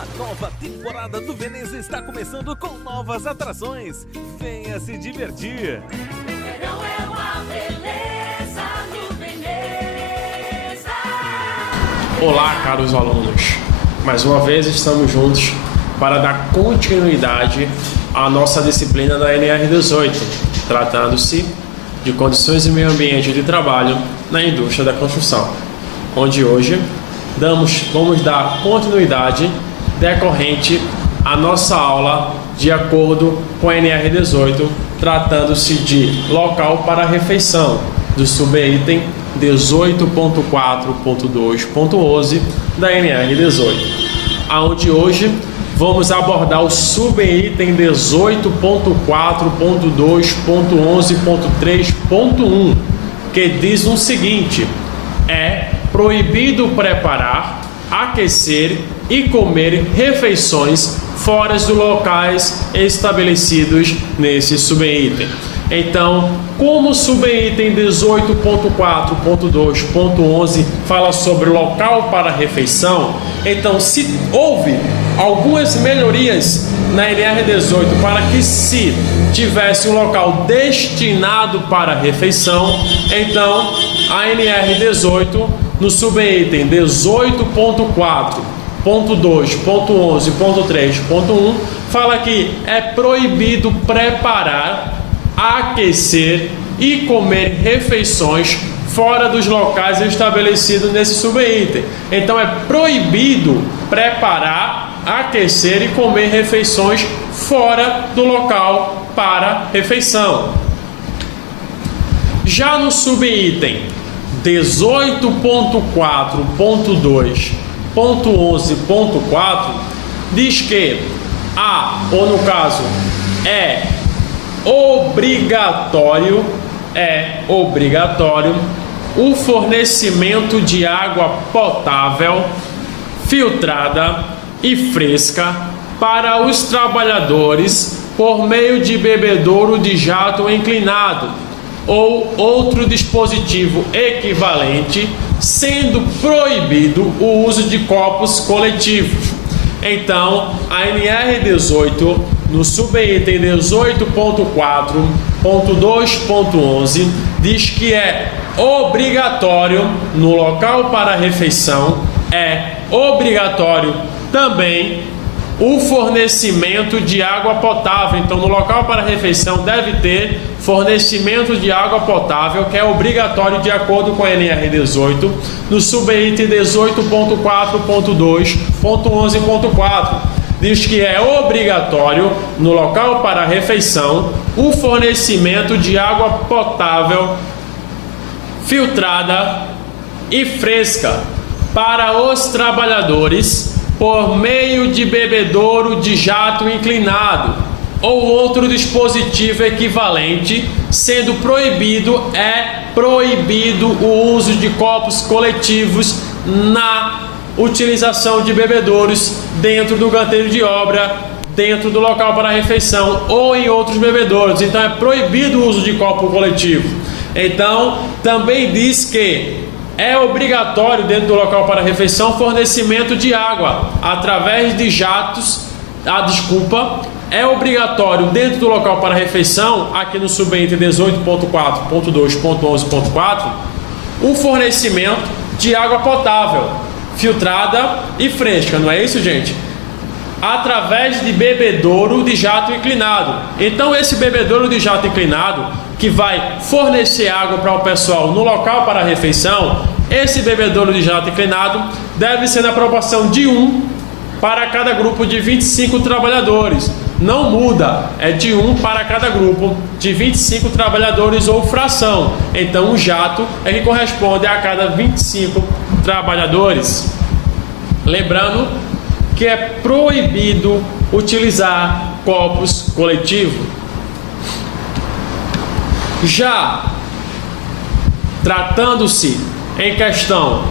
A nova temporada do Veneza está começando com novas atrações. Venha se divertir. Verão é uma beleza no Veneza. Olá, caros alunos. Mais uma vez estamos juntos para dar continuidade à nossa disciplina da NR18, tratando-se de condições e meio ambiente de trabalho na indústria da construção, onde hoje vamos dar continuidade decorrente à nossa aula de acordo com a NR18, tratando-se de local para refeição, do subitem 18.4.2.11 da NR18, aonde hoje vamos abordar o subitem 18.4.2.11.3.1, que diz o seguinte: é proibido preparar, aquecer e comer refeições fora dos locais estabelecidos nesse subitem. Então, como o subitem 18.4.2.11 fala sobre local para refeição, então se houve algumas melhorias na NR18 para que se tivesse um local destinado para refeição, então a NR18 no subitem 18.4.2.11.3.1 fala que é proibido preparar, aquecer e comer refeições fora dos locais estabelecidos nesse subitem. Então é proibido preparar, aquecer e comer refeições fora do local para refeição. Já no subitem 18.4.2.11.4 diz que ou no caso é obrigatório o fornecimento de água potável, filtrada e fresca para os trabalhadores por meio de bebedouro de jato inclinado ou outro dispositivo equivalente, sendo proibido o uso de copos coletivos. Então, a NR18 no subitem 18.4.2.11 diz que é obrigatório no local para refeição, é obrigatório também o fornecimento de água potável. Então, no local para refeição deve ter fornecimento de água potável, que é obrigatório de acordo com a NR18, no subitem 18.4.2.11.4. Diz que é obrigatório no local para refeição o fornecimento de água potável, filtrada e fresca para os trabalhadores por meio de bebedouro de jato inclinado ou outro dispositivo equivalente, sendo proibido o uso de copos coletivos na utilização de bebedouros dentro do canteiro de obra, dentro do local para refeição ou em outros bebedouros. Então é proibido o uso de copo coletivo. Então também diz que é obrigatório dentro do local para refeição fornecimento de água através de jatos. É obrigatório dentro do local para refeição, aqui no subitem 18.4.2.11.4, o fornecimento de água potável, filtrada e fresca, não é isso, gente? Através de bebedouro de jato inclinado. Então esse bebedouro de jato inclinado que vai fornecer água para o pessoal no local para a refeição, esse bebedouro de jato inclinado deve ser na proporção de 1 para cada grupo de 25 trabalhadores. Não muda, é de 1 para cada grupo de 25 trabalhadores ou fração. Então o jato é que corresponde a cada 25 trabalhadores. Lembrando que é proibido utilizar copos coletivos. Já tratando-se em questão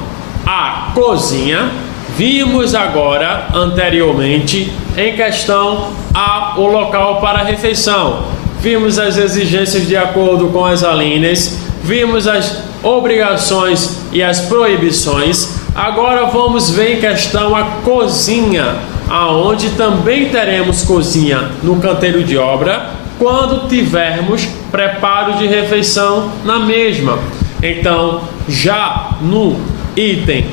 a cozinha, vimos agora anteriormente em questão o local para refeição. Vimos as exigências de acordo com as alíneas, vimos as obrigações e as proibições. Agora vamos ver em questão a cozinha. aonde também teremos cozinha no canteiro de obra quando tivermos preparo de refeição na mesma. Então, já no item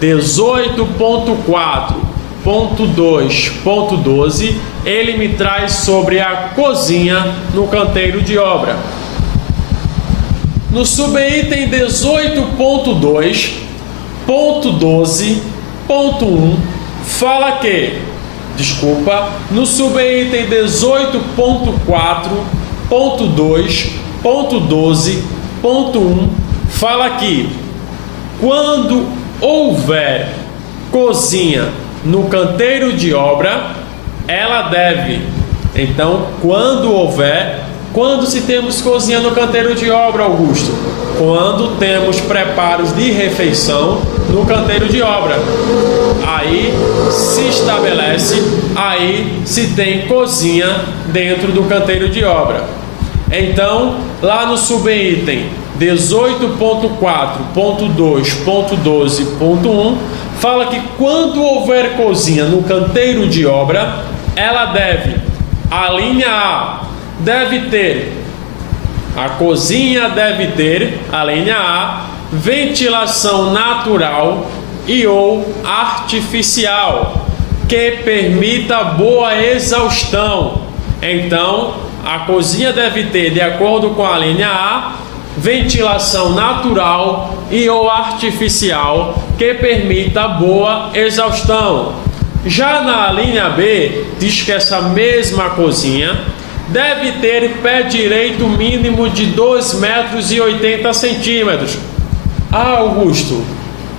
18.4.2.12, ele me traz sobre a cozinha no canteiro de obra. No subitem 18.2.12.1 fala que, no subitem 18.4.2.12.1 fala que quando houver cozinha no canteiro de obra, ela deve. Então, quando se temos cozinha no canteiro de obra, Augusto? Quando temos preparos de refeição no canteiro de obra. Aí se estabelece, aí se tem cozinha dentro do canteiro de obra. Então, lá no subitem 18.4.2.12.1 fala que quando houver cozinha no canteiro de obra, ela deve, a linha A, a cozinha deve ter, a linha A, ventilação natural e ou artificial, que permita boa exaustão. Então, a cozinha deve ter, de acordo com a linha A, ventilação natural e ou artificial, que permita boa exaustão. Já na linha B, diz que essa mesma cozinha deve ter pé direito mínimo de 2,80 metros. Augusto,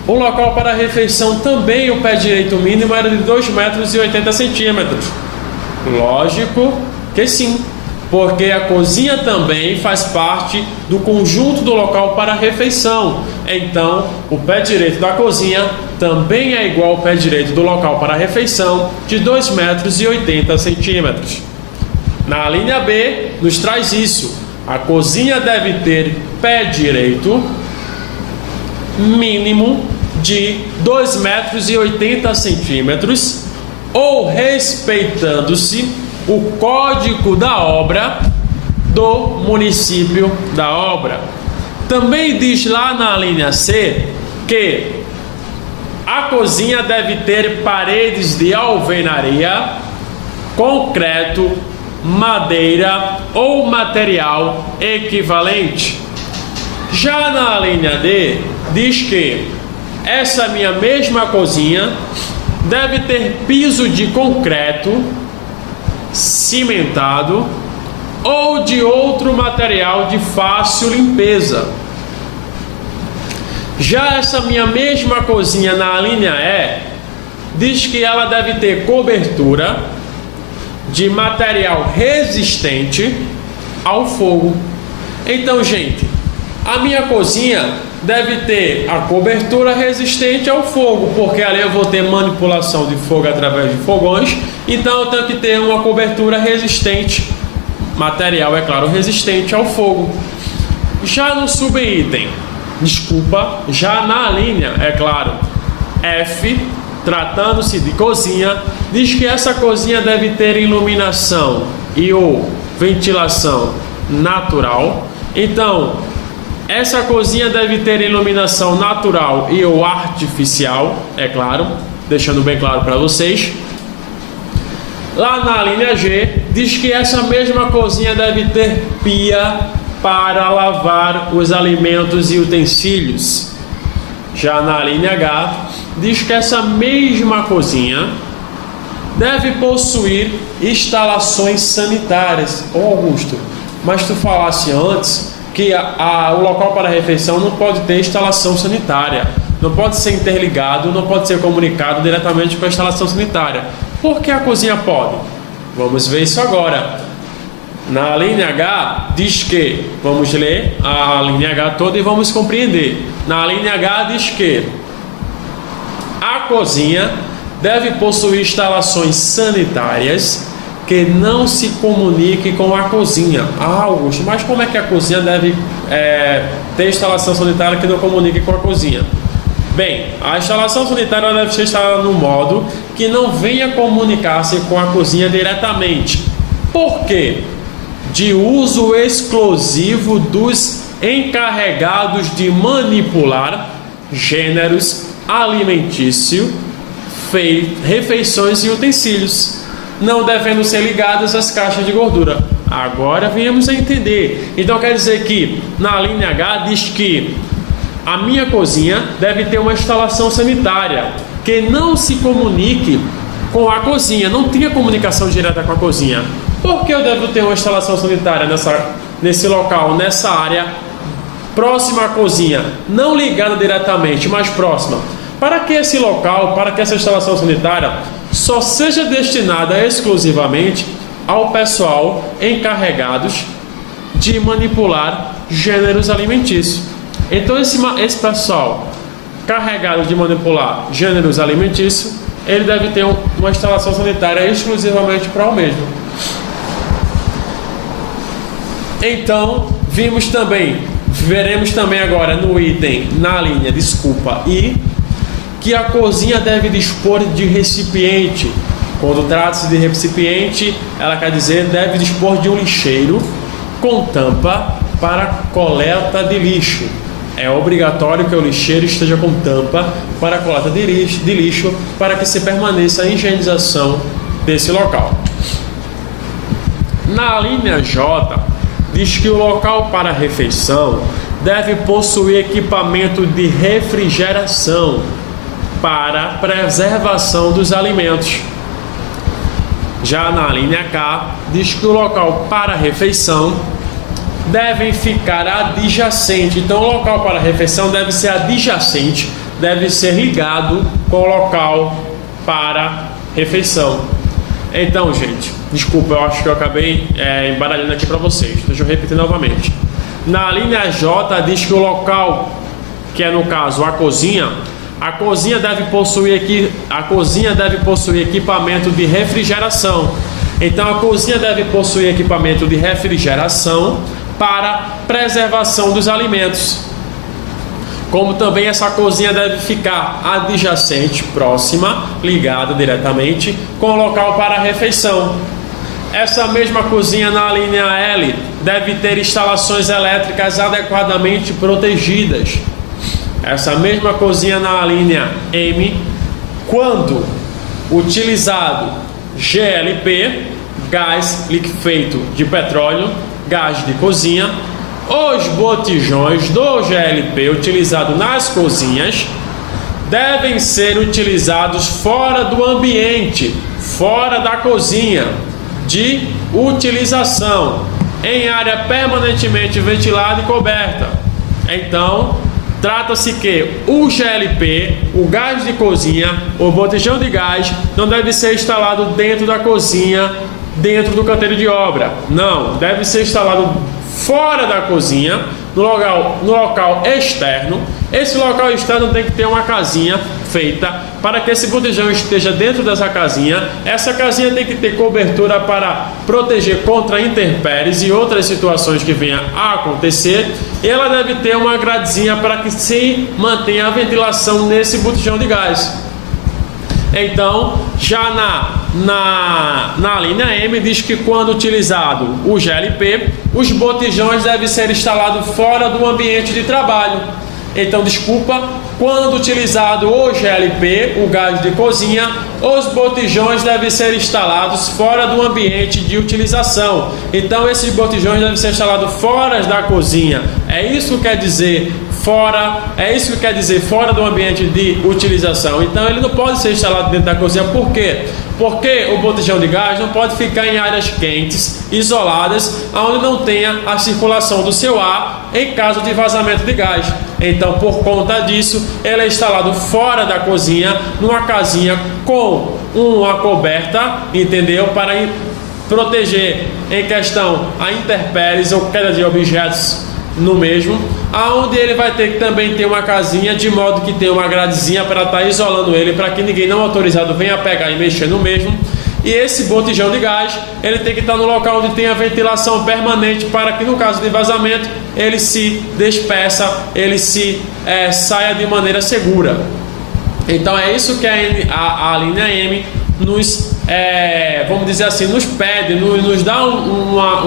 o local para refeição também o pé direito mínimo era de 2,80 metros. Lógico que sim, porque a cozinha também faz parte do conjunto do local para refeição. Então, o pé direito da cozinha também é igual ao pé direito do local para refeição, de 2,80 metros. Na linha B, nos traz isso. A cozinha deve ter pé direito mínimo de 2,80 metros, ou respeitando-se o código da obra do município da obra. Também diz lá na linha C que a cozinha deve ter paredes de alvenaria, concreto, madeira ou material equivalente. Já na linha D, diz que essa minha mesma cozinha deve ter piso de concreto, cimentado ou de outro material de fácil limpeza. Já essa minha mesma cozinha na linha E, diz que ela deve ter cobertura de material resistente ao fogo. Então, gente, a minha cozinha deve ter a cobertura resistente ao fogo, porque ali eu vou ter manipulação de fogo através de fogões, então eu tenho que ter uma cobertura resistente, material, é claro, resistente ao fogo. Já no subitem, já na linha, é claro, F, tratando-se de cozinha, diz que essa cozinha deve ter iluminação e ou ventilação natural. Então, essa cozinha deve ter iluminação natural e ou artificial, é claro, deixando bem claro para vocês. Lá na linha G, diz que essa mesma cozinha deve ter pia para lavar os alimentos e utensílios. Já na linha H, diz que essa mesma cozinha deve possuir instalações sanitárias. Ô Augusto, mas tu falasse antes que o local para refeição não pode ter instalação sanitária, não pode ser interligado, não pode ser comunicado diretamente com a instalação sanitária. Por que a cozinha pode? Vamos ver isso agora. Na linha H diz que, vamos ler a linha H toda e vamos compreender. Na linha H diz que a cozinha deve possuir instalações sanitárias que não se comunique com a cozinha. Augusto, mas como é que a cozinha deve ter instalação sanitária que não comunique com a cozinha? Bem, a instalação sanitária deve ser instalada no modo que não venha comunicar-se com a cozinha diretamente. Por quê? De uso exclusivo dos encarregados de manipular gêneros alimentícios, refeições e utensílios, não devendo ser ligadas às caixas de gordura. Agora venhamos a entender. Então quer dizer que na linha H diz que a minha cozinha deve ter uma instalação sanitária que não se comunique com a cozinha, não tenha comunicação direta com a cozinha. Por que eu devo ter uma instalação sanitária nesse local, nessa área próxima à cozinha, não ligada diretamente, mas próxima? Para que esse local, para que essa instalação sanitária só seja destinada exclusivamente ao pessoal encarregados de manipular gêneros alimentícios. Então esse pessoal carregado de manipular gêneros alimentícios, ele deve ter uma instalação sanitária exclusivamente para o mesmo. Então veremos também agora no item, na linha, I, que a cozinha deve dispor de recipiente. Quando trata-se de recipiente, ela quer dizer deve dispor de um lixeiro com tampa para coleta de lixo. É obrigatório que o lixeiro esteja com tampa para coleta de lixo para que se permaneça a higienização desse local. Na linha J, diz que o local para refeição deve possuir equipamento de refrigeração para preservação dos alimentos. Já na linha K, diz que o local para refeição deve ficar adjacente. Então, o local para refeição deve ser adjacente, deve ser ligado com o local para refeição. Então, gente, desculpa, eu acho que eu acabei embaralhando aqui para vocês. Deixa eu repetir novamente. Na linha J, diz que o local, que é no caso a cozinha deve possuir equipamento de refrigeração. Então a cozinha deve possuir equipamento de refrigeração para preservação dos alimentos. Como também essa cozinha deve ficar adjacente, próxima, ligada diretamente com o local para a refeição. Essa mesma cozinha na linha L deve ter instalações elétricas adequadamente protegidas. Essa mesma cozinha na linha M, quando utilizado GLP, gás liquefeito de petróleo, gás de cozinha, os botijões do GLP utilizados nas cozinhas devem ser utilizados fora do ambiente, fora da cozinha de utilização, em área permanentemente ventilada e coberta. Então, trata-se que o GLP, o gás de cozinha, o botijão de gás, não deve ser instalado dentro da cozinha, dentro do canteiro de obra. Não, deve ser instalado fora da cozinha, no local externo. Esse local externo tem que ter uma casinha feita para que esse botijão esteja dentro dessa casinha. Essa casinha tem que ter cobertura para proteger contra intempéries e outras situações que venham a acontecer. E ela deve ter uma gradezinha para que se mantenha a ventilação nesse botijão de gás. Então, já na linha M, diz que quando utilizado o GLP, os botijões devem ser instalados fora do ambiente de trabalho. Então, quando utilizado o GLP, o gás de cozinha, os botijões devem ser instalados fora do ambiente de utilização. Então, esses botijões devem ser instalados fora da cozinha. É isso que quer dizer fora do ambiente de utilização. Então, ele não pode ser instalado dentro da cozinha. Por quê? Porque o botijão de gás não pode ficar em áreas quentes, isoladas, onde não tenha a circulação do seu ar em caso de vazamento de gás. Então, por conta disso, ele é instalado fora da cozinha, numa casinha com uma coberta, entendeu? Para proteger em questão a intempéries ou queda de objetos no mesmo, aonde ele vai ter que também ter uma casinha de modo que tem uma gradezinha para estar isolando ele, para que ninguém não autorizado venha pegar e mexer no mesmo. e esse botijão de gás ele tem que estar no local onde tem a ventilação permanente para que no caso de vazamento ele se despeça, ele se saia de maneira segura. Então é isso que a linha M nos, vamos dizer assim, nos pede, nos dá uma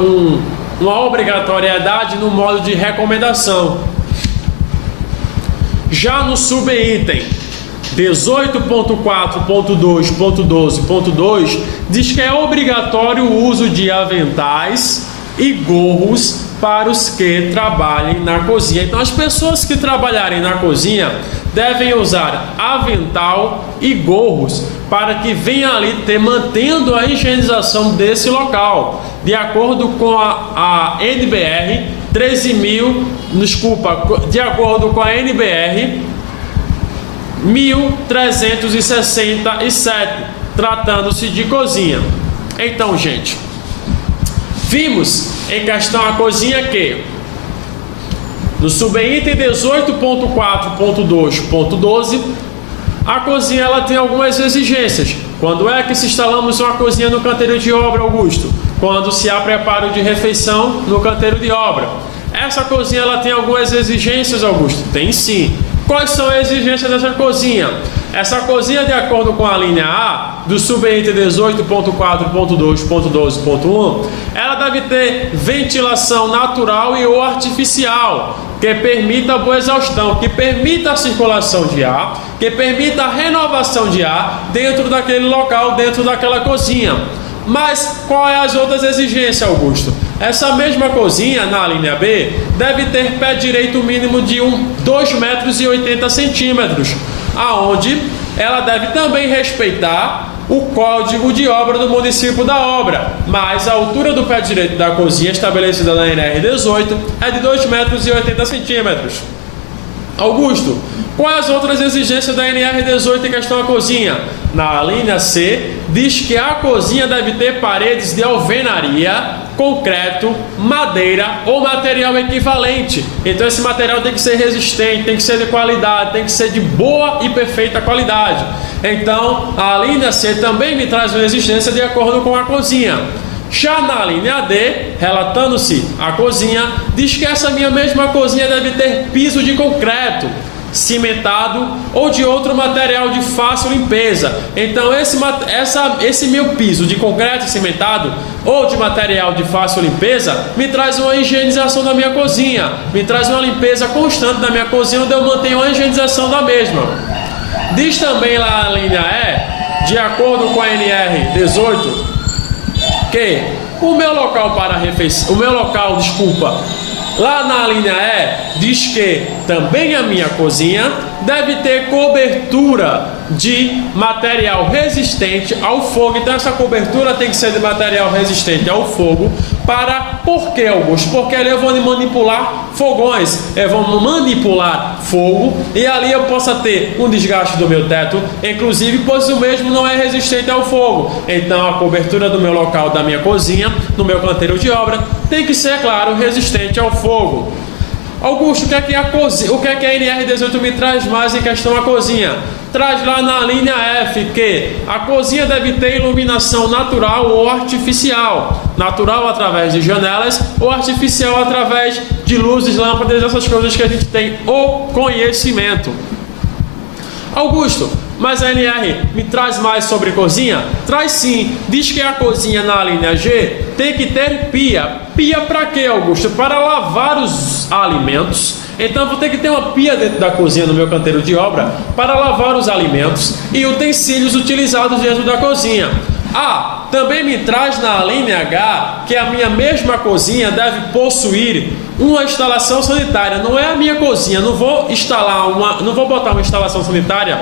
obrigatoriedade no modo de recomendação. Já no subitem 18.4.2.12.2 diz que é obrigatório o uso de aventais e gorros para os que trabalhem na cozinha. Então as pessoas que trabalharem na cozinha devem usar avental e gorros para que venha ali mantendo a higienização desse local, de acordo com a NBR 13.000, de acordo com a NBR 1367, tratando-se de cozinha. Então, gente, vimos em questão a cozinha que no subitem 18.4.2.12 a cozinha ela tem algumas exigências. Quando é que se instalamos uma cozinha no canteiro de obra, Augusto? Quando se há preparo de refeição no canteiro de obra. Essa cozinha ela tem algumas exigências, Augusto? Tem sim. Quais são as exigências dessa cozinha? Essa cozinha, de acordo com a linha A do subitem 18.4.2.12.1, ela deve ter ventilação natural e ou artificial, que permita a boa exaustão, que permita a circulação de ar, que permita a renovação de ar dentro daquele local, dentro daquela cozinha. Mas quais as outras exigências, Augusto? Essa mesma cozinha, na linha B, deve ter pé direito mínimo de 2,80 m, aonde ela deve também respeitar o código de obra do município da obra, mas a altura do pé direito da cozinha estabelecida na NR 18 é de 2,80 m. Augusto, quais as outras exigências da NR 18 em questão à cozinha? Na linha C, diz que a cozinha deve ter paredes de alvenaria, concreto, madeira ou material equivalente. Então esse material tem que ser resistente, tem que ser de qualidade, tem que ser de boa e perfeita qualidade. Então a linha C também me traz uma exigência de acordo com a cozinha. Já na linha D, relatando-se a cozinha, diz que essa minha mesma cozinha deve ter piso de concreto, cimentado ou de outro material de fácil limpeza. Então esse meu piso de concreto cimentado ou de material de fácil limpeza me traz uma higienização da minha cozinha, me traz uma limpeza constante da minha cozinha, onde eu mantenho a higienização da mesma. Diz também lá na linha E, de acordo com a NR 18, que o meu local para refeição, lá na linha E, diz que também a minha cozinha deve ter cobertura de material resistente ao fogo. Então essa cobertura tem que ser de material resistente ao fogo. Por que, Augusto? Porque ali eu vou manipular fogões, eu vou manipular fogo, e ali eu possa ter um desgaste do meu teto, inclusive pois o mesmo não é resistente ao fogo. Então a cobertura do meu local, da minha cozinha, no meu canteiro de obra, tem que ser, claro, resistente ao fogo. Augusto, o que é que a NR 18 me traz mais em questão à cozinha? Traz lá na linha F que a cozinha deve ter iluminação natural ou artificial. Natural através de janelas ou artificial através de luzes, lâmpadas, essas coisas que a gente tem o conhecimento. Augusto, mas a NR me traz mais sobre cozinha? Traz sim. Diz que a cozinha na linha G tem que ter pia. Pia para quê, Augusto? Para lavar os alimentos. Então eu vou ter que ter uma pia dentro da cozinha, no meu canteiro de obra, para lavar os alimentos e utensílios utilizados dentro da cozinha. Também me traz na linha H que a minha mesma cozinha deve possuir uma instalação sanitária. Não é a minha cozinha, não vou botar uma instalação sanitária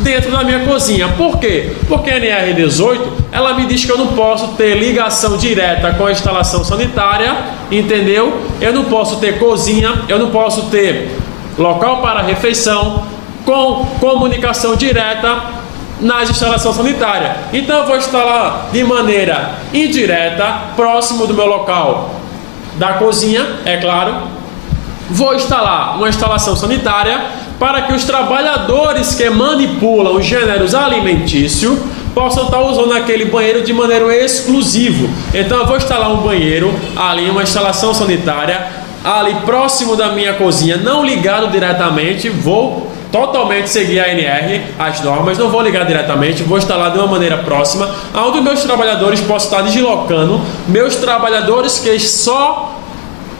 dentro da minha cozinha. Por quê? Porque a NR 18 ela me diz que eu não posso ter ligação direta com a instalação sanitária, entendeu? Eu não posso ter cozinha, eu não posso ter local para refeição com comunicação direta nas instalações sanitárias. Então eu vou instalar de maneira indireta, próximo do meu local da cozinha, é claro. Vou instalar uma instalação sanitária para que os trabalhadores que manipulam os gêneros alimentícios possam estar usando aquele banheiro de maneira exclusiva. Então eu vou instalar um banheiro ali, uma instalação sanitária ali próximo da minha cozinha, não ligado diretamente, vou totalmente seguir a ANR, as normas, não vou ligar diretamente, vou instalar de uma maneira próxima, onde meus trabalhadores possam estar deslocando, meus trabalhadores que só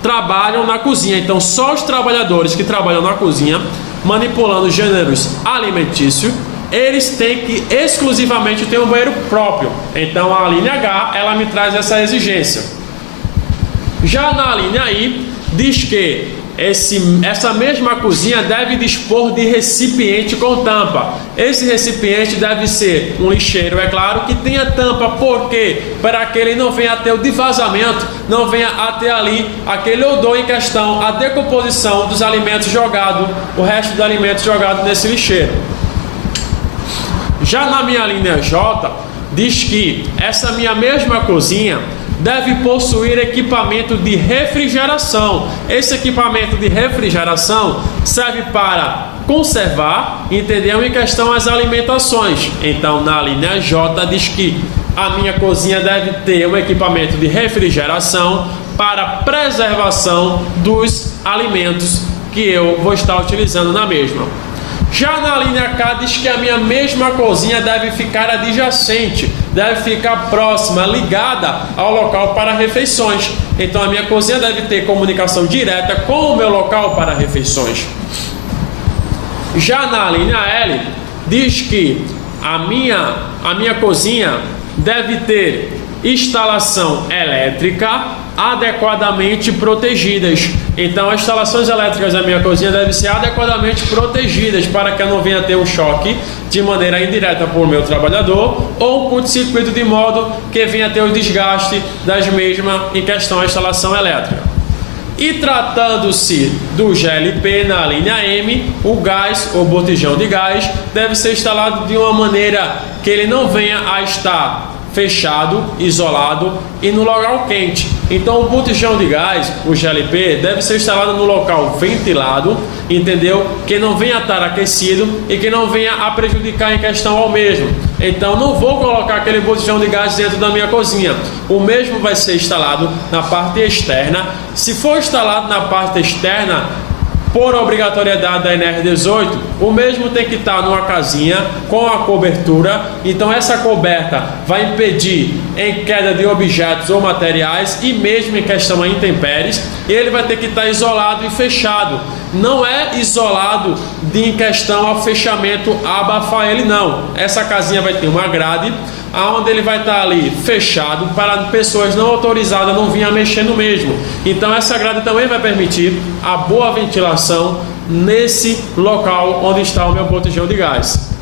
trabalham na cozinha. Então só os trabalhadores que trabalham na cozinha, manipulando gêneros alimentícios, eles têm que exclusivamente ter um banheiro próprio. Então a linha H, ela me traz essa exigência. Já na linha I, diz que essa mesma cozinha deve dispor de recipiente com tampa. Esse recipiente deve ser um lixeiro, é claro, que tenha tampa, porque para que ele não venha a ter o vazamento, não venha a ter ali aquele odor em questão, a decomposição dos alimentos jogados, o resto dos alimentos jogados nesse lixeiro. Já na minha linha J, diz que essa minha mesma cozinha deve possuir equipamento de refrigeração. Esse equipamento de refrigeração serve para conservar, entendeu? Em questão as alimentações. Então, na linha J diz que a minha cozinha deve ter um equipamento de refrigeração para preservação dos alimentos que eu vou estar utilizando na mesma. Já na linha K diz que a minha mesma cozinha deve ficar adjacente, deve ficar próxima, ligada ao local para refeições. Então a minha cozinha deve ter comunicação direta com o meu local para refeições. Já na linha L diz que a minha cozinha deve ter instalação elétrica adequadamente protegidas. Então as instalações elétricas da minha cozinha devem ser adequadamente protegidas para que eu não venha ter um choque de maneira indireta por meu trabalhador ou um curto-circuito de modo que venha ter o desgaste das mesmas em questão à instalação elétrica. E tratando-se do GLP na linha M, o gás ou botijão de gás deve ser instalado de uma maneira que ele não venha a estar fechado, isolado e no local quente. Então o botijão de gás, o GLP, deve ser instalado no local ventilado, entendeu? Que não venha a estar aquecido e que não venha a prejudicar em questão ao mesmo. Então não vou colocar aquele botijão de gás dentro da minha cozinha. O mesmo vai ser instalado na parte externa. Se for instalado na parte externa, por obrigatoriedade da NR18, o mesmo tem que estar numa casinha com a cobertura. Então essa coberta vai impedir em queda de objetos ou materiais e mesmo em questão a intempéries. Ele vai ter que estar isolado e fechado. Não é isolado em questão ao fechamento, a abafar ele não. Essa casinha vai ter uma grade onde ele vai estar ali fechado para pessoas não autorizadas não virem a mexer no mesmo. Então essa grade também vai permitir a boa ventilação nesse local onde está o meu botijão de gás.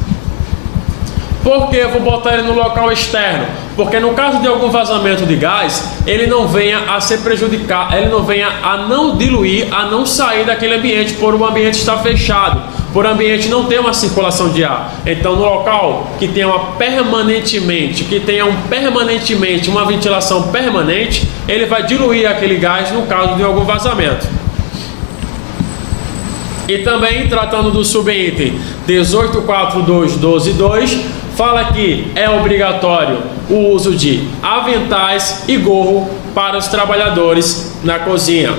Por que eu vou botar ele no local externo? Porque no caso de algum vazamento de gás, ele não venha a ser prejudicado, ele não venha a não diluir, a não sair daquele ambiente por o ambiente estar fechado, por o ambiente não ter uma circulação de ar. Então no local que tenha permanentemente uma ventilação permanente, ele vai diluir aquele gás no caso de algum vazamento. E também tratando do subitem 18.4.2.12.2, fala que é obrigatório o uso de aventais e gorro para os trabalhadores na cozinha.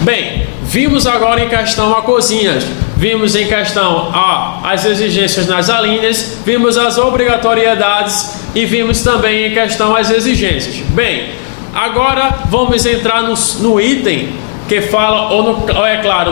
Bem, vimos agora em questão a cozinhas, vimos em questão as exigências nas alíneas, vimos as obrigatoriedades e vimos também em questão as exigências. Bem, agora vamos entrar no item que fala,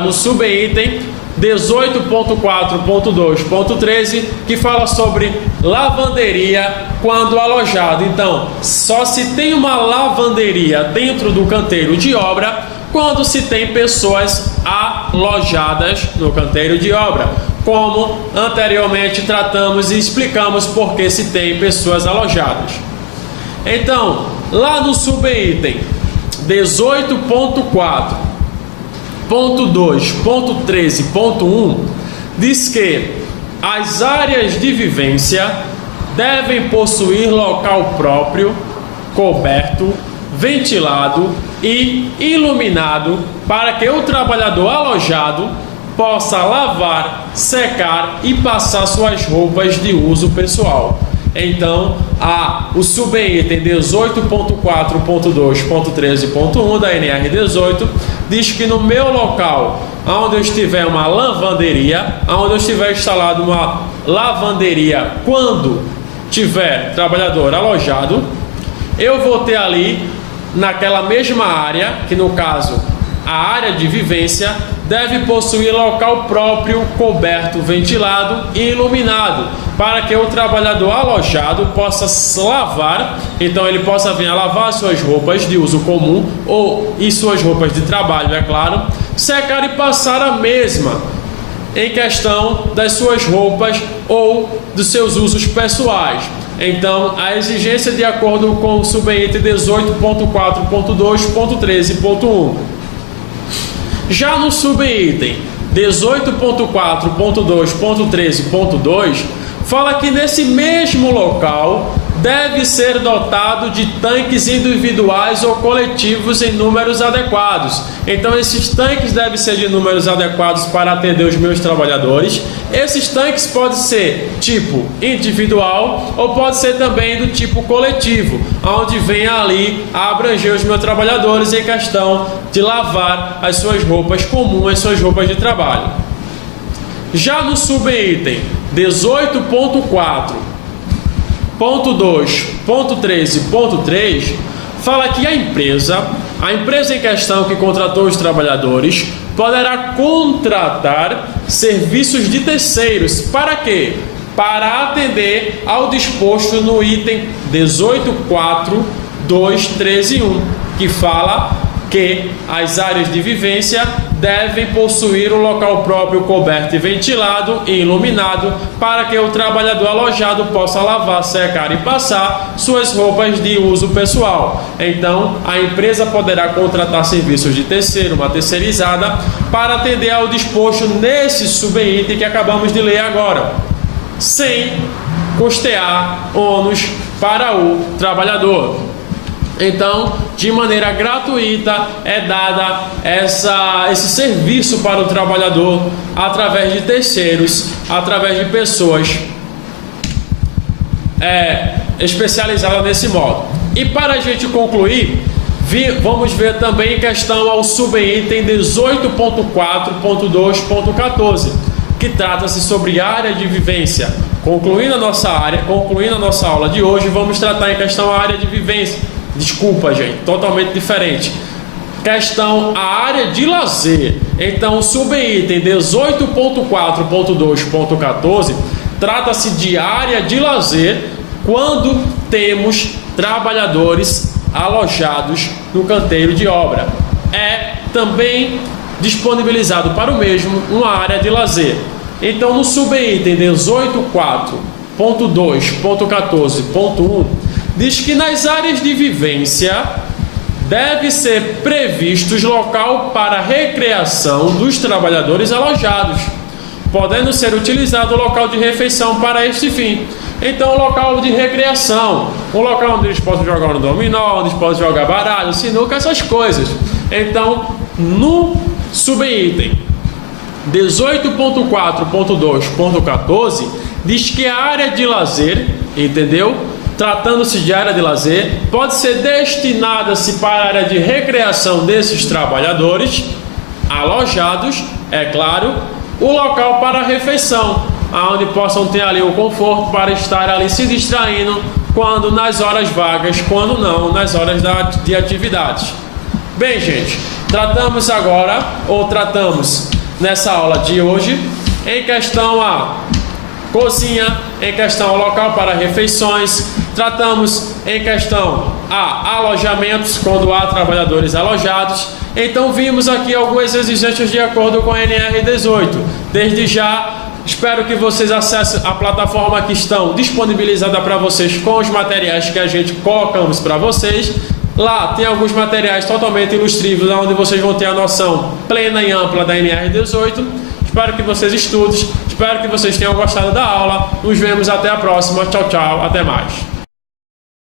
no subitem 18.4.2.13, que fala sobre lavanderia quando alojado. Então, só se tem uma lavanderia dentro do canteiro de obra quando se tem pessoas alojadas no canteiro de obra, como anteriormente tratamos e explicamos por que se tem pessoas alojadas. Então, lá no subitem 18.4.2.13.1 diz que as áreas de vivência devem possuir local próprio, coberto, ventilado e iluminado para que o trabalhador alojado possa lavar, secar e passar suas roupas de uso pessoal. Então, o subitem 18.4.2.13.1 da NR18 diz que no meu local, onde eu estiver uma lavanderia, onde eu estiver instalado uma lavanderia, quando tiver trabalhador alojado, eu vou ter ali, naquela mesma área, que no caso a área de vivência, deve possuir local próprio, coberto, ventilado e iluminado, para que o trabalhador alojado possa lavar, então ele possa vir a lavar suas roupas de uso comum e suas roupas de trabalho, é claro, secar e passar a mesma em questão das suas roupas ou dos seus usos pessoais. Então, a exigência de acordo com o subitem 18.4.2.13.1. Já no subitem 18.4.2.13.2 fala que nesse mesmo local deve ser dotado de tanques individuais ou coletivos em números adequados. Então esses tanques devem ser de números adequados para atender os meus trabalhadores. Esses tanques podem ser tipo individual ou pode ser também do tipo coletivo, onde vem ali a abranger os meus trabalhadores em questão de lavar as suas roupas comuns, as suas roupas de trabalho. Já no subitem 18.4.2.13.3 fala que a empresa em questão que contratou os trabalhadores poderá contratar serviços de terceiros. Para quê? Para atender ao disposto no item 18.4.2.13.1, que fala que as áreas de vivência devem possuir um local próprio coberto e ventilado e iluminado para que o trabalhador alojado possa lavar, secar e passar suas roupas de uso pessoal. Então, a empresa poderá contratar serviços de terceiro, uma terceirizada, para atender ao disposto nesse subitem que acabamos de ler agora, sem custear ônus para o trabalhador. Então, de maneira gratuita é dada esse serviço para o trabalhador através de terceiros, através de pessoas especializadas nesse modo. E para a gente concluir, vamos ver também em questão ao subitem 18.4.2.14, que trata-se sobre área de vivência. Concluindo a nossa aula de hoje, vamos tratar em questão a área de vivência. Desculpa, gente, totalmente diferente. Questão a área de lazer. Então, o subitem 18.4.2.14 trata-se de área de lazer quando temos trabalhadores alojados no canteiro de obra. É também disponibilizado para o mesmo uma área de lazer. Então, no subitem 18.4.2.14.1 diz que nas áreas de vivência deve ser previstos local para recreação dos trabalhadores alojados, podendo ser utilizado o local de refeição para este fim. Então, local de recreação, um local onde eles possam jogar no dominó, onde eles possam jogar baralho, sinuca, essas coisas. Então, no subitem 18.4.2.14 diz que a área de lazer, entendeu? Tratando-se de área de lazer, pode ser destinada-se para a área de recreação desses trabalhadores alojados, é claro, o local para a refeição, onde possam ter ali o conforto para estar ali se distraindo quando nas horas vagas, quando não nas horas de atividades. Bem, gente, tratamos nessa aula de hoje em questão a cozinha, em questão ao local para refeições, tratamos em questão a alojamentos, quando há trabalhadores alojados. Então vimos aqui algumas exigências de acordo com a NR18. Desde já, espero que vocês acessem a plataforma que estão disponibilizada para vocês com os materiais que a gente colocamos para vocês. Lá tem alguns materiais totalmente ilustrativos, onde vocês vão ter a noção plena e ampla da NR18. Espero que vocês estudem, espero que vocês tenham gostado da aula. Nos vemos até a próxima. Tchau, tchau, até mais.